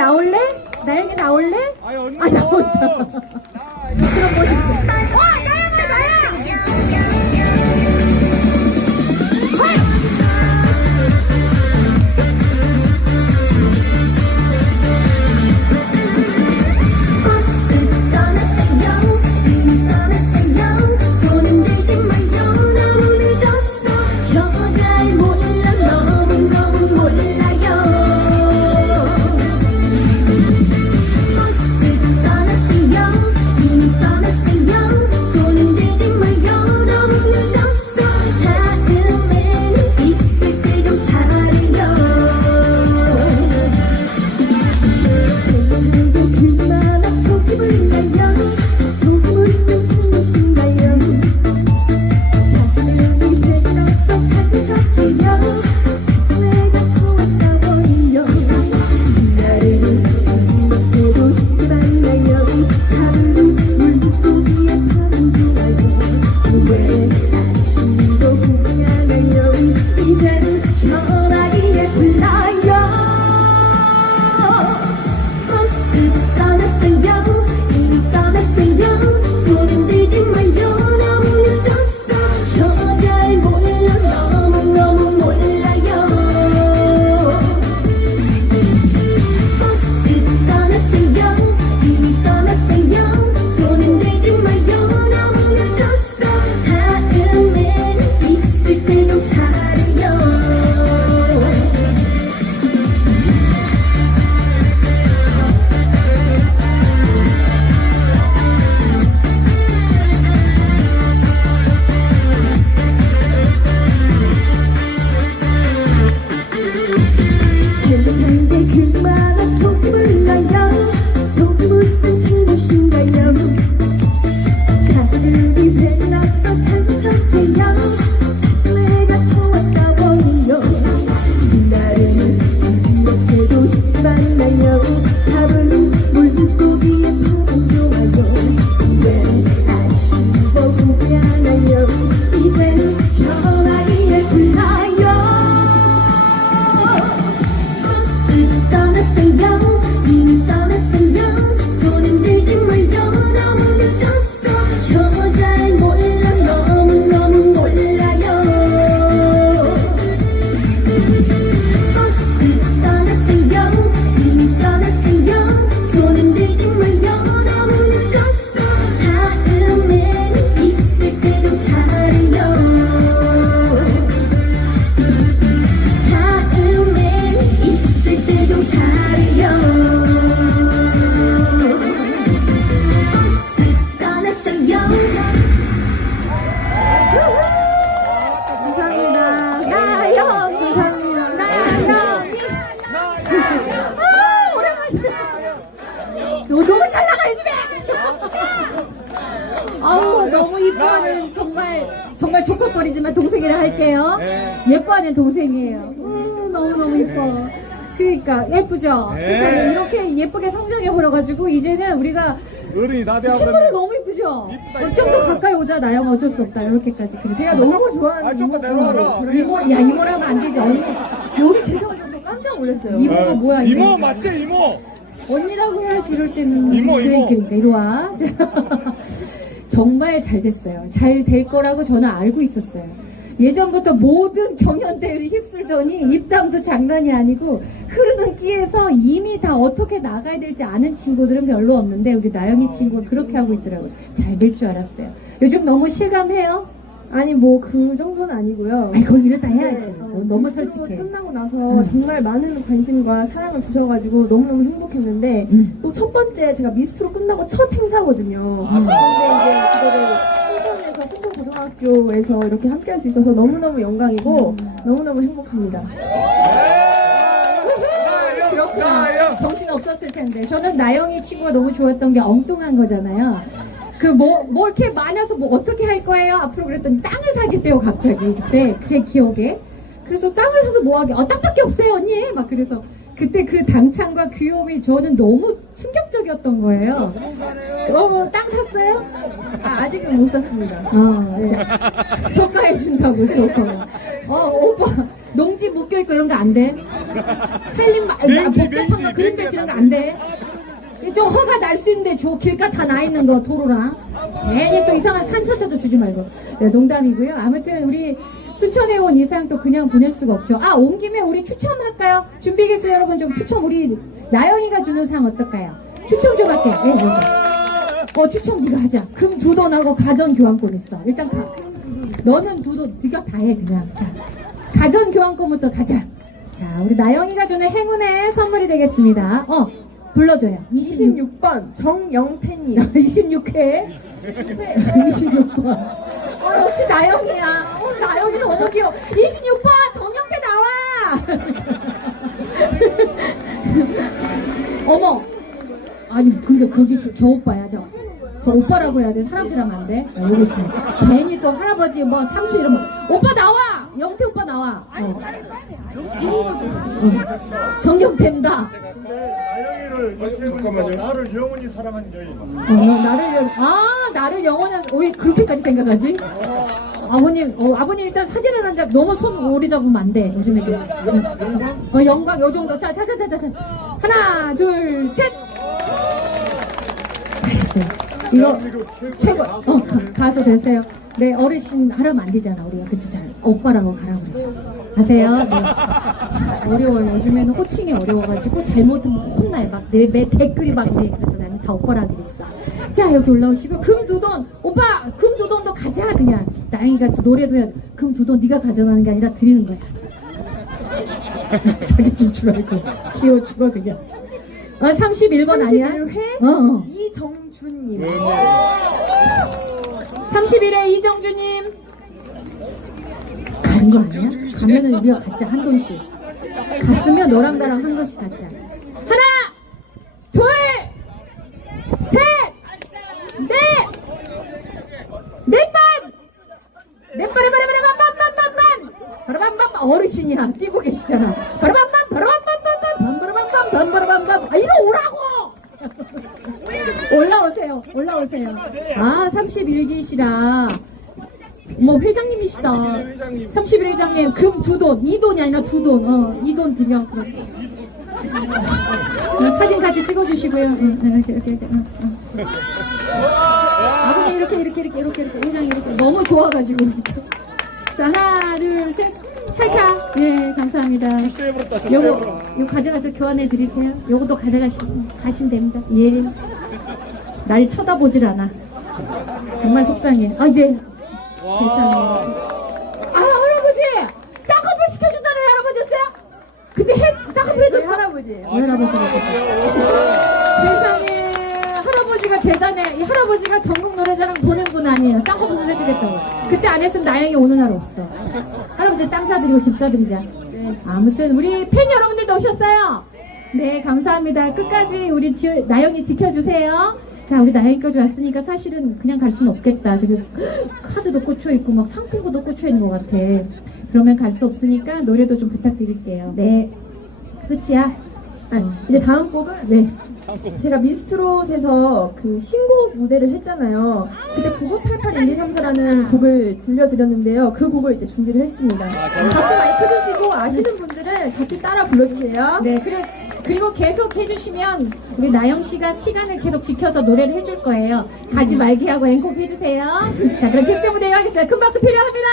나올래? 나영이 나올래? 아니 언니 아 나온다. 그럼 뭐 나영아 나야. 너무 잘 나가 요즘에. 아우 너무 이뻐하는 정말 조커거리지만 동생이라 할게요. 예뻐하는 동생이에요. 너무 이뻐. 그러니까 예쁘죠. 세상에 이렇게 예쁘게 성장해 버려가지고 이제는 우리가 어른이 다 신부를 너무 이쁘죠. 좀 더 가까이 오자. 나영 어쩔 수 없다. 이렇게까지. 그래 제가 너무 좋아하는 조금 내려와라. 이모라면 안 되지. 언니 여기 계셔가지고 깜짝 놀랐어요. 이모가 뭐야? 이모 맞지 이모? 언니라고 해야지 이럴 때는. 이모. 그러니까 이리 와. 정말 잘 됐어요. 잘 될 거라고 저는 알고 있었어요. 예전부터 모든 경연대회를 휩쓸더니 입담도 장난이 아니고 흐르는 끼에서 이미 다 어떻게 나가야 될지 아는 친구들은 별로 없는데 우리 나영이 친구가 그렇게 하고 있더라고요. 잘 될 줄 알았어요. 요즘 너무 실감해요? 아니 뭐 그 정도는 아니고요. 아니 그건 이러다 해야지. 네, 너무 미스트롯 솔직해. 끝나고 나서 정말 많은 관심과 사랑을 주셔가지고 너무너무 행복했는데 또 첫 번째 제가 미스트롯 끝나고 첫 행사거든요. 근데 이제 그거를 신천에서 신천고등학교에서 이렇게 함께 할 수 있어서 너무너무 영광이고 너무너무 행복합니다. 그렇구나. 정신 없었을 텐데. 저는 나영이 친구가 너무 좋았던 게 엉뚱한 거잖아요. 뭐 이렇게 많아서 뭐 어떻게 할 거예요? 앞으로 그랬더니 땅을 사겠대요, 갑자기. 그때 제 기억에. 그래서 땅을 사서 뭐 하게? 땅밖에 없어요, 언니. 막 그래서 그때 그 당찬과 귀여움이 저는 너무 충격적이었던 거예요. 땅 샀어요? 아직은 못 샀습니다. 저가 해준다고, 저가. 오빠, 농지 묶여있고 이런 거 안 돼. 복잡한 거 그림자 이런 거 안 돼. 좀 허가 날 수 있는데 저 길가 다 나 있는 거 도로랑 괜히 또 이상한 산서자도 주지 말고. 네, 농담이고요. 아무튼 우리 순천에 온 이상 또 그냥 보낼 수가 없죠. 아, 온 김에 우리 추첨할까요? 준비 계세요 여러분. 좀 추첨. 우리 나연이가 주는 상 어떨까요? 추첨 좀 할게. 네, 네. 추첨 네가 하자. 금 2돈하고 가전 교환권 있어. 일단 가. 너는 2돈 네가 다 해 그냥. 자, 가전 교환권부터 가자. 자, 우리 나영이가 주는 행운의 선물이 되겠습니다. 불러줘요. 26번 정영태님. 26회. 26번. 역시 나영이야. 나영이 너무 귀여워. 26번 정영태 나와. 어머. 아니 근데 거기 저 오빠야 저 오빠라고 해야 돼. 할아버지라면 안 돼. 여기 있어. 괜히 또 할아버지 뭐 삼촌 이러면 오빠 나와. 영태 오빠 나와. 정영태입니다. 잠깐만요. 나를 영원히 사랑하는 여인. 나를 영원한 왜 그렇게까지 생각하지? 아버님 일단 사진을 한 장 너무 손 오래 잡으면 안 돼. 요즘에 영광 요 정도. 자 하나 둘 셋. 잘했어요. 이거 최고. 가수 됐어요. 네, 어르신 하라면 안 되잖아 우리가. 그치? 잘 오빠라고 가라고 그래. 가세요. 네. 어려워요. 요즘에는 호칭이 어려워가지고 잘못하면 혼나요. 막 내 댓글이 막 그래. 그래서 나는 다 오빠라 그랬어. 자, 여기 올라오시고 금 2돈. 오빠 금 2돈도 가자 그냥. 나영이가 또 노래도 해야 금 2돈 네가 가져가는 게 아니라 드리는 거야. 자기 줄 줄 알고 키워주고 그냥. 31번 아니야? 31회 이정준님. 31회 이정주님. 가는 거 아니야? 가면은 우리가 갖자 한돈씩. 갔으면 너랑 나랑 한 번씩 갖자. 하나 둘 셋 넷 넷반 바라밤밤밤밤밤밤밤 어르신이야. 뛰고 계시잖아. 바라밤밤 바라밤밤밤밤밤밤밤밤밤밤밤. 이리 오라고. 올라오세요. 31기시다. 뭐 회장님이시다. 31회장님 금 2돈 2돈이 아니라 2돈 2돈 드려. 사진 같이 찍어주시고요. 이렇게. 아버님 이렇게 회장님 이렇게 너무 좋아가지고. 자 하나 둘 셋 찰칵. 네 감사합니다. 요거 가져가서 교환해 드리세요. 요것도 가시면 됩니다. 예. 날 쳐다보질 않아. 정말 속상해. 네. 세상에. 할아버지! 쌍꺼풀 시켜준다는 할아버지였어요? 근데 쌍꺼풀 해줬어? 할아버지예요. 세상에. 할아버지가 대단해. 이 할아버지가 전국 노래자랑 보낸 분 아니에요. 쌍꺼풀 해주겠다고. 그때 안 했으면 나영이 오는 날 없어. 할아버지 땅 사드리고 집 사드리자. 아무튼 우리 팬 여러분들도 오셨어요? 네 감사합니다. 끝까지 우리 나영이 지켜주세요. 자, 우리 나영이까지 왔으니까 사실은 그냥 갈 수는 없겠다. 저기 카드도 꽂혀있고 막 상품도 꽂혀있는 것 같아. 그러면 갈 수 없으니까 노래도 좀 부탁드릴게요. 네. 끝이야? 이제 다음 곡은 네. 제가 미스트롯에서 그 신곡 무대를 했잖아요. 그때 99881234라는 곡을 들려드렸는데요. 그 곡을 이제 준비를 했습니다. 박수 많이 쳐주시고 아시는 분들은 같이 따라 불러주세요. 네, 그리고 계속 해주시면 우리 나영씨가 시간을 계속 지켜서 노래를 해줄 거예요. 가지 말게 하고 앵콜 해주세요. 자, 그럼 객대 무대 하겠습니다. 큰 박수 필요합니다.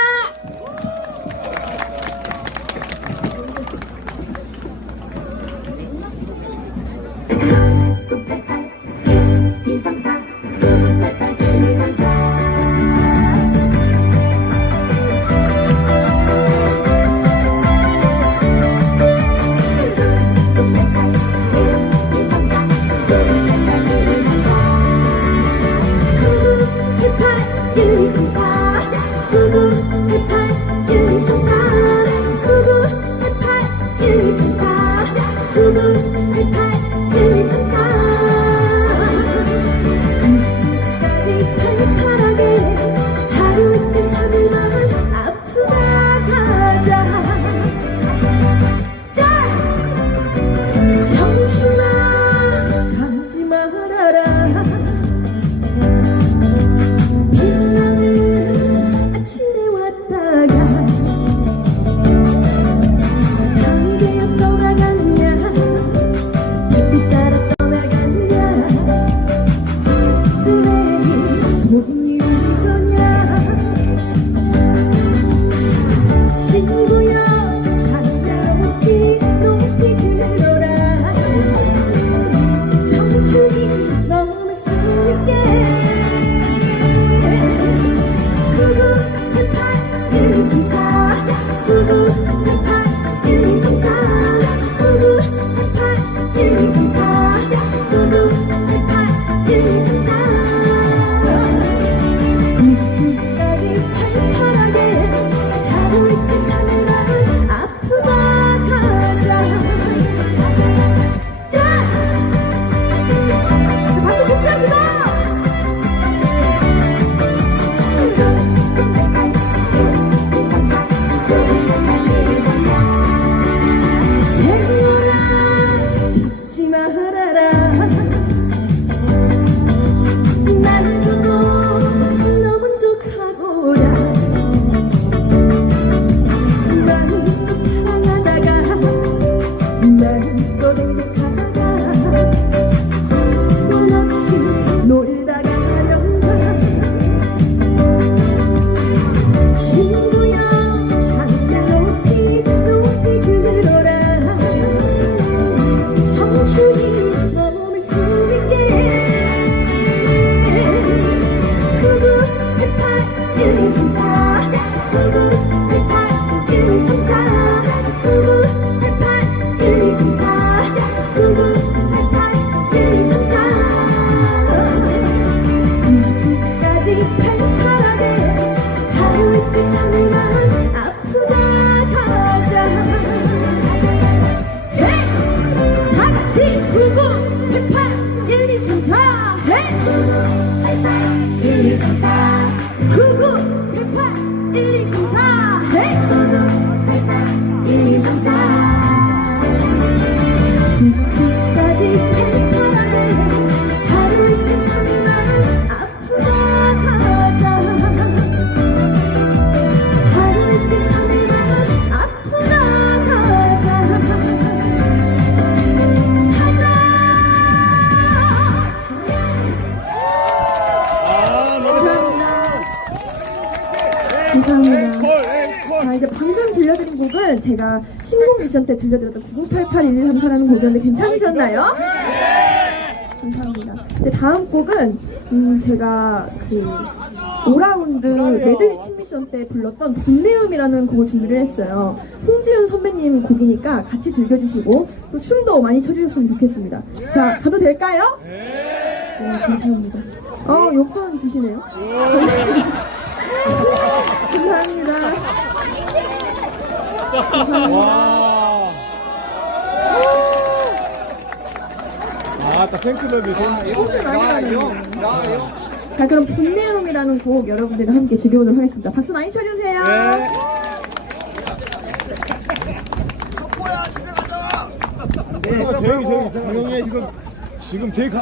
구구 88 1234 감사합니다. 자, 이제 방금 들려드린 곡은 제가 신곡 미션 때 들려드렸던 9988134라는 곡이었는데 괜찮으셨나요? 감사합니다. 네, 다음 곡은 제가 그 5라운드 메들리 팀 미션 때 불렀던 분내음이라는 곡을 준비를 했어요. 홍지윤 선배님 곡이니까 같이 즐겨주시고 또 춤도 많이 춰주셨으면 좋겠습니다. 자, 가도 될까요? 네, 감사합니다. 요건 주시네요. 감사합니다. 딱 팬클럽이 자, 그럼 분내음이라는 곡 여러분들과 함께 즐겨보도록 하겠습니다. 박수 많이 쳐주세요. 조용히 지금 되게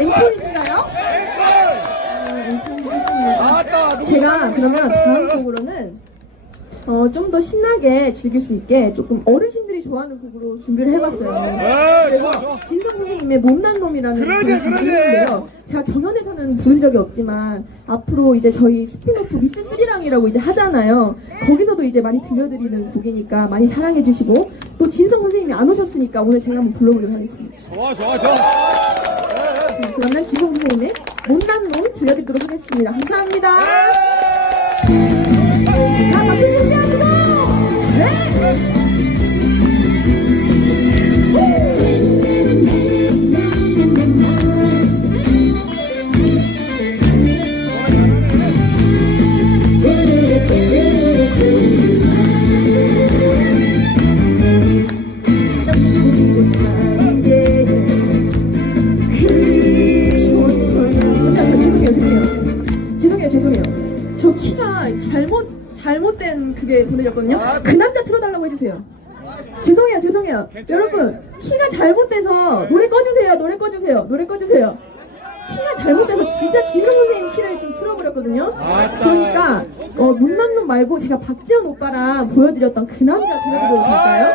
앵콜인가요? 제가 그러면 다음 곡으로는 좀 더 신나게 즐길 수 있게 조금 어르신들이 좋아하는 곡으로 준비를 해봤어요. 그래서 진성 선생님의 못난 놈이라는 곡을 준비했는데요. 제가 경연에서는 부른 적이 없지만 앞으로 이제 저희 스피노프 미스 스리랑이라고 이제 하잖아요. 거기서도 이제 많이 들려드리는 곡이니까 많이 사랑해주시고 또 진성 선생님이 안 오셨으니까 오늘 제가 한번 불러보도록 하겠습니다. 좋아. 그러면 진성 선생님의 못난 놈 들려드리도록 하겠습니다. 감사합니다. 잘못된 그게 보내졌거든요. 그 남자 틀어달라고 해주세요. 죄송해요. 여러분, 키가 잘못돼서 노래 꺼주세요. 키가 잘못돼서 진짜 진호 선생님 키를 지금 틀어버렸거든요. 그러니까 문남놈 말고 제가 박지원 오빠랑 보여드렸던 그 남자 들어도 될까요?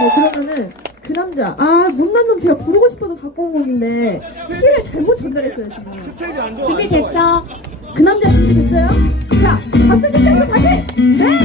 네, 그러면은 그 남자 문남놈 제가 부르고 싶어서 갖고 온 곡인데 키를 잘못 전달했어요 지금. 스텝이 안 좋아. 준비됐어? 그 남자 준비됐어요? 자, 박수 주세요 다시! 네!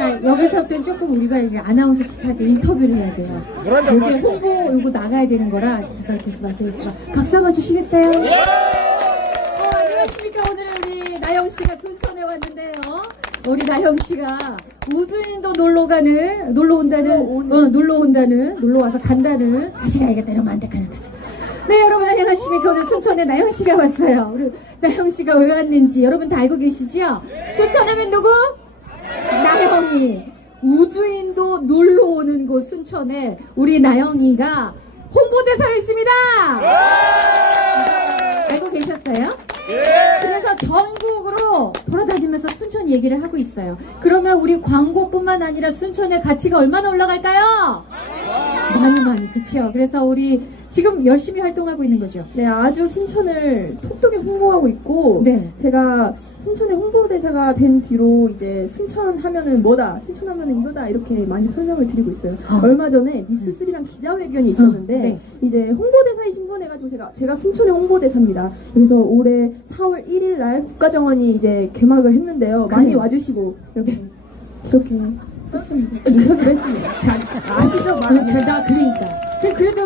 자, 여기서부터는 조금 우리가 이게 아나운서 틱하게 인터뷰를 해야 돼요. 물한 잔 여기 마시고. 홍보 이거 나가야 되는 거라 잠깐 이렇게 맡겨주세요. 박수 한번 주시겠어요? 안녕하십니까. 오늘은 우리 나영 씨가 순천에 왔는데요. 우리 나영 씨가 우주인도 놀러 와서 간다는 다시 가야겠다 이러면 안 될까요? 네, 여러분 안녕하십니까. 오늘 순천에 나영 씨가 왔어요. 우리 나영 씨가 왜 왔는지 여러분 다 알고 계시죠? 순천하면 누구? 나영이. 우주인도 놀러 오는 곳 순천에 우리 나영이가 홍보대사로 있습니다. 알고 계셨어요? 그래서 전국으로 돌아다니면서 순천 얘기를 하고 있어요. 그러면 우리 광고뿐만 아니라 순천의 가치가 얼마나 올라갈까요? 많이 그치요. 그래서 우리 지금 열심히 활동하고 있는 거죠. 네, 아주 순천을 톡톡히 홍보하고 있고, 네. 제가 순천의 홍보대사가 된 뒤로 이제 순천 하면은 뭐다, 순천 하면은 이거다 이렇게 많이 설명을 드리고 있어요. 얼마 전에 미스3랑 기자회견이 있었는데, 네. 이제 홍보대사이신 분 해가지고 제가 순천의 홍보대사입니다. 그래서 올해 4월 1일 날 국가정원이 이제 개막을 했는데요. 많이 그래요. 와주시고, 이렇게 했습니다. 인터뷰를 했습니다. 아시죠? 그러니까.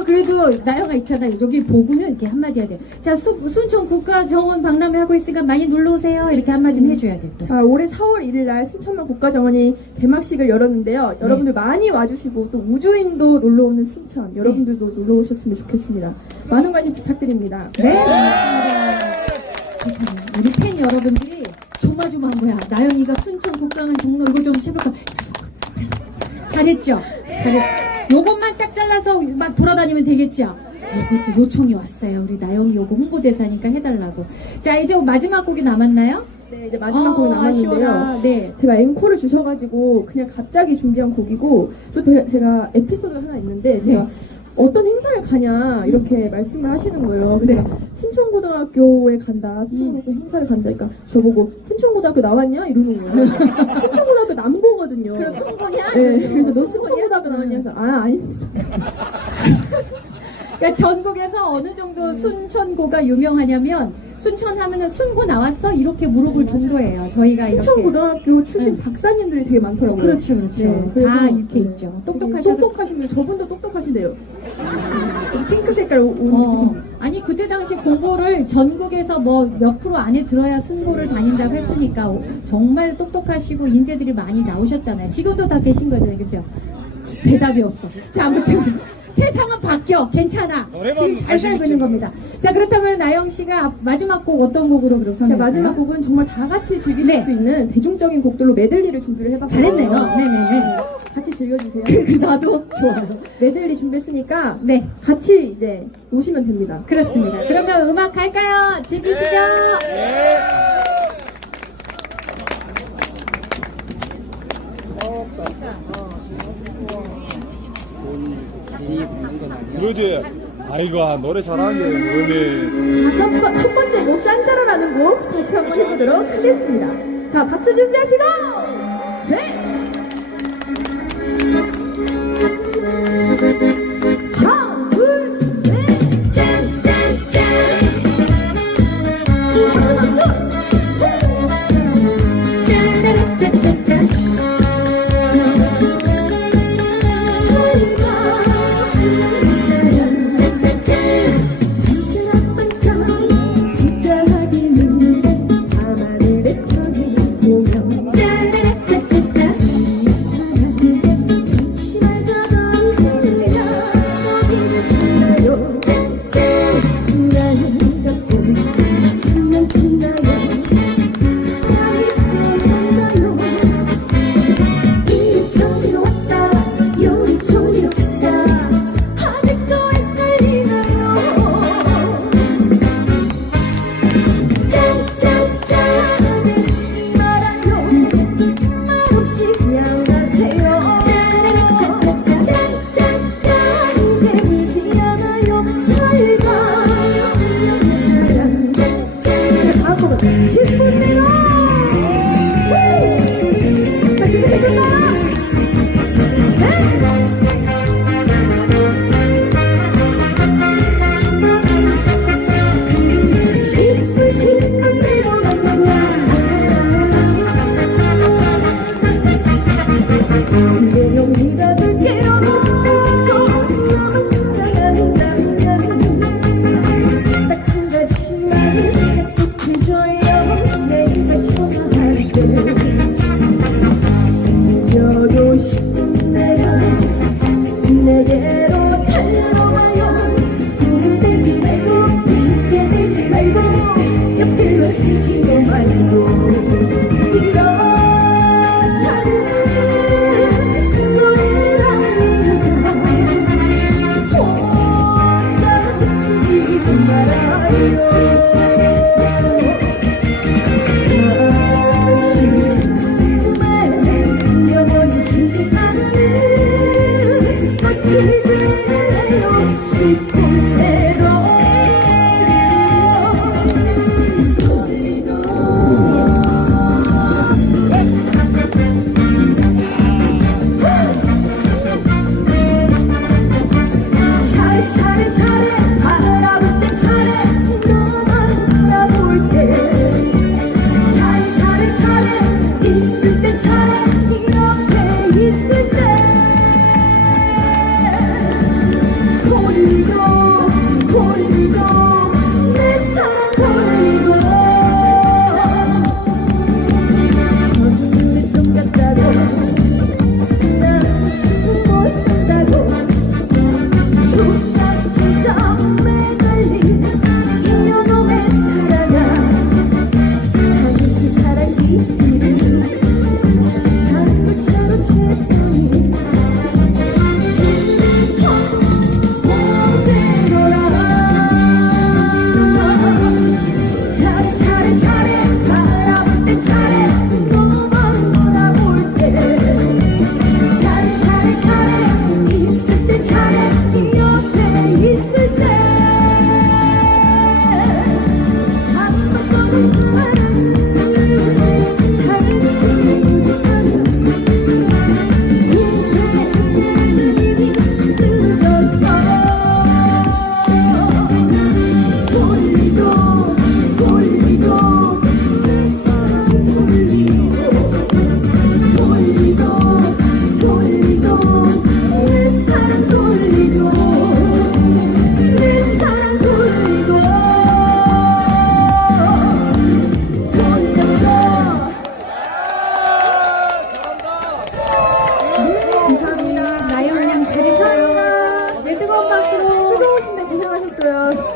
그래도 나영아 있잖아. 여기 보고는 이렇게 한마디 해야 돼. 자, 순천 국가정원 박람회 하고 있으니까 많이 놀러 오세요. 이렇게 한마디는 해줘야 돼 또. 올해 4월 1일 날 순천만 국가정원이 개막식을 열었는데요. 여러분들 많이 와주시고 또 우주인도 놀러 오는 순천 여러분들도 놀러 오셨으면 좋겠습니다. 많은 관심 부탁드립니다. 네, 고맙습니다. 우리 팬 여러분들이 조마조마한 거야. 나영이가 순천 국가관 종로 이거 좀 해볼까? 잘했죠? 잘했어. 요것만 딱 잘라서 막 돌아다니면 되겠죠? 이것도 요청이 왔어요. 우리 나영이 요거 홍보대사니까 해달라고. 자, 이제 마지막 곡이 남았나요? 네, 이제 마지막 곡이 남았는데요. 아쉬워라. 네. 제가 앵콜을 주셔가지고 그냥 갑자기 준비한 곡이고 또 제가 에피소드가 하나 있는데 제가 네. 어떤 행사를 가냐 이렇게 말씀을 하시는 거예요. 근데 네. 순천고등학교에 간다. 순천고등학교 행사를 간다니까 저보고 순천고등학교 나왔냐? 이러는 거예요. 순천고등학교 남고거든요. 그럼 순고냐? 네, 그래서 너 순고냐? 순천고등학교 나왔냐? 해서 아닙니다. 그러니까 전국에서 어느 정도 순천고가 유명하냐면 순천 하면은 순고 나왔어? 이렇게 물어볼 정도예요. 저희가 이렇게. 순천고등학교 출신 네. 박사님들이 되게 많더라고요. 그렇죠. 네, 다 그래서, 이렇게 있죠. 똑똑하셔서. 똑똑하신데 저분도 똑똑하신데요. 핑크 색깔 옷 아니 그때 당시 공고를 전국에서 뭐 몇 프로 안에 들어야 순고를 다닌다고 했으니까 정말 똑똑하시고 인재들이 많이 나오셨잖아요. 지금도 다 계신 거죠, 그죠? 대답이 없어. 자, 아무튼 세상은 바뀌어. 괜찮아. 지금 잘 살고 있는 겁니다. 자, 그렇다면 나영 씨가 마지막 곡 어떤 곡으로 그럼 제 선택할까요? 마지막 곡은 정말 다 같이 즐기실 네. 수 있는 대중적인 곡들로 메들리를 준비를 해봤어요. 잘했네요. 네네네. 같이 즐겨주세요. 나도 좋아요. 메들리 준비했으니까 네, 같이 이제 오시면 됩니다. 그렇습니다. 그러면 음악 갈까요? 즐기시죠. 그러지. 아이고, 노래 잘하는데, 음에. 첫 번째 곡 짠짜라라는 곡 같이 한번 해보도록 하겠습니다. 자, 박수 준비하시고 네! 하나, 둘, 셋! 짠짠짠! 짜라짜짜짜. 반짝반짝 반짝하기는 밤하늘의 별을 보며 짜라짜짜짜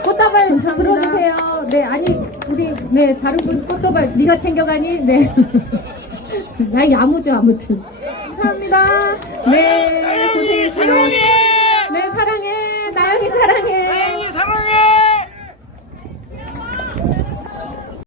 꽃다발 감사합니다. 들어주세요. 네, 아니, 우리, 네, 다른 분 꽃다발, 네가 챙겨가니? 네. 나 야무져, 아무튼. 감사합니다. 네, 고생했어요.